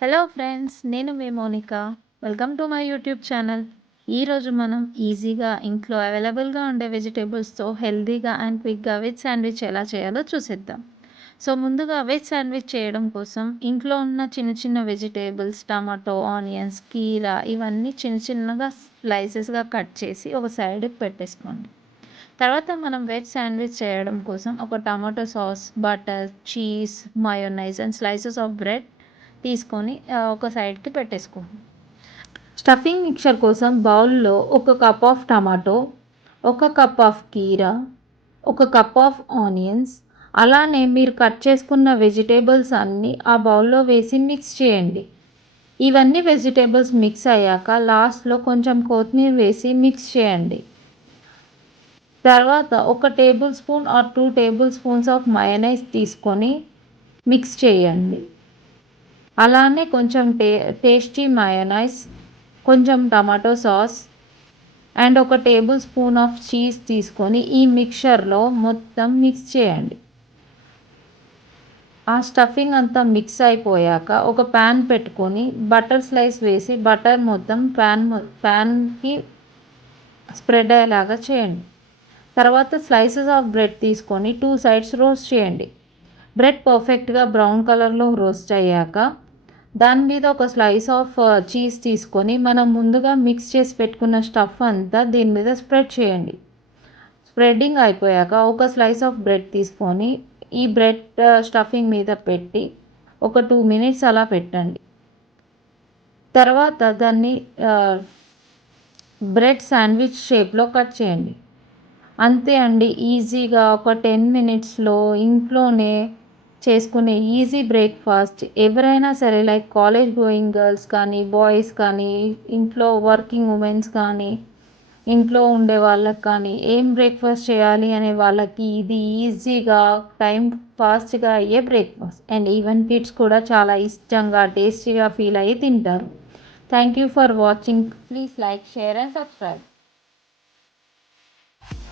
Hello friends, నేను మీ Mounika. Welcome to my YouTube channel. ఈరోజు మనం ఈజీగా ఇంట్లో అవైలబుల్గా ఉండే వెజిటేబుల్స్తో హెల్తీగా అండ్ క్విక్గా వెజ్ శాండ్విచ్ ఎలా చేయాలో చూసేద్దాం. సో ముందుగా వెజ్ శాండ్విచ్ చేయడం కోసం ఇంట్లో ఉన్న చిన్న చిన్న వెజిటేబుల్స్, టమాటో, ఆనియన్స్, కీరా ఇవన్నీ చిన్న చిన్నగా స్లైసెస్గా కట్ చేసి ఒక సైడ్కి పెట్టేసుకోండి. తర్వాత మనం వెజ్ శాండ్విచ్ చేయడం కోసం ఒక tomato sauce, butter, cheese, mayonnaise and slices of bread తీసుకొని ఒక సైడ్కి పెట్టేసుకోండి. స్టఫింగ్ మిక్చర్ కోసం బౌల్లో ఒక కప్ ఆఫ్ టమాటో, ఒక కప్ ఆఫ్ కీరా, ఒక కప్ ఆఫ్ ఆనియన్స్, అలానే మీరు కట్ చేసుకున్న వెజిటేబుల్స్ అన్నీ ఆ బౌల్లో వేసి మిక్స్ చేయండి. ఇవన్నీ వెజిటేబుల్స్ మిక్స్ అయ్యాక లాస్ట్లో కొంచెం కొత్తిమీర వేసి మిక్స్ చేయండి. తర్వాత ఒక table spoon or 2 table spoons of mayonnaise తీసుకొని మిక్స్ చేయండి. అలానే కొంచెం టేస్టీ మయోనైజ్, కొంచెం టమాటో సాస్ అండ్ ఒక టేబుల్ స్పూన్ ఆఫ్ చీజ్ తీసుకొని ఈ మిక్చర్లో మొత్తం మిక్స్ చేయండి. ఆ స్టఫింగ్ అంతా మిక్స్ అయిపోయాక ఒక ప్యాన్ పెట్టుకొని బటర్ స్లైస్ వేసి బటర్ మొత్తం ప్యాన్కి స్ప్రెడ్ అయ్యేలాగా చేయండి. తర్వాత స్లైసెస్ ఆఫ్ బ్రెడ్ తీసుకొని 2 సైడ్స్ రోస్ట్ చేయండి. బ్రెడ్ పర్ఫెక్ట్గా బ్రౌన్ కలర్లో రోస్ట్ అయ్యాక దాని మీద ఒక స్లైస్ ఆఫ్ చీజ్ తీసుకొని మనం ముందుగా మిక్స్ చేసి పెట్టుకున్న స్టఫ్ అంతా దీని మీద స్ప్రెడ్ చేయండి. స్ప్రెడ్డింగ్ అయిపోయాక ఒక స్లైస్ ఆఫ్ బ్రెడ్ తీసుకొని ఈ బ్రెడ్ స్టఫింగ్ మీద పెట్టి ఒక 2 మినిట్స్ అలా పెట్టండి. తర్వాత దాన్ని బ్రెడ్ శాండ్విచ్ షేప్లో కట్ చేయండి. అంతే అండి, ఈజీగా ఒక 10 మినిట్స్లో ఇంట్లోనే చేసుకునే ఈజీ బ్రేక్ఫాస్ట్. ఎవరైనా సరే లైక్ కాలేజ్ గోయింగ్ గర్ల్స్ కానీ, బాయ్స్ కానీ, ఇంట్లో వర్కింగ్ ఉమెన్స్ కానీ, ఇంట్లో ఉండే వాళ్ళకి కానీ ఏం బ్రేక్ఫాస్ట్ చేయాలి అనే వాళ్ళకి ఇది ఈజీగా టైం ఫాస్ట్గా అయ్యే బ్రేక్ఫాస్ట్. అండ్ ఈవెన్ కిడ్స్ కూడా చాలా ఇష్టంగా టేస్టీగా ఫీల్ అయ్యి తింటారు. Thank you for watching. Please like, share and subscribe.